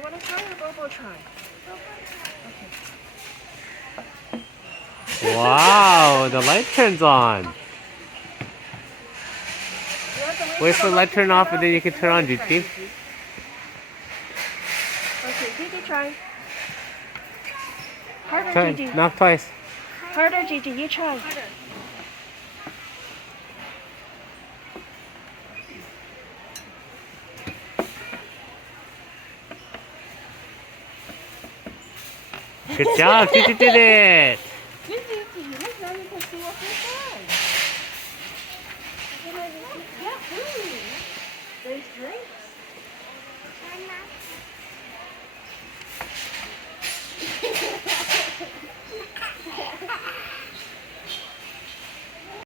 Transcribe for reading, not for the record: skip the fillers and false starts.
you want to try or Bobo try? Okay. Wow, the light turns on. Wait for the light turn off and then you can turn on, Gigi. Okay, Gigi, try. Harder, Try, Gigi. knock twice. Harder, Gigi, you try. Harder. Good job, Gigi did it. Gigi, look, now you can see what's inside. Yeah, ooh. There's drinks.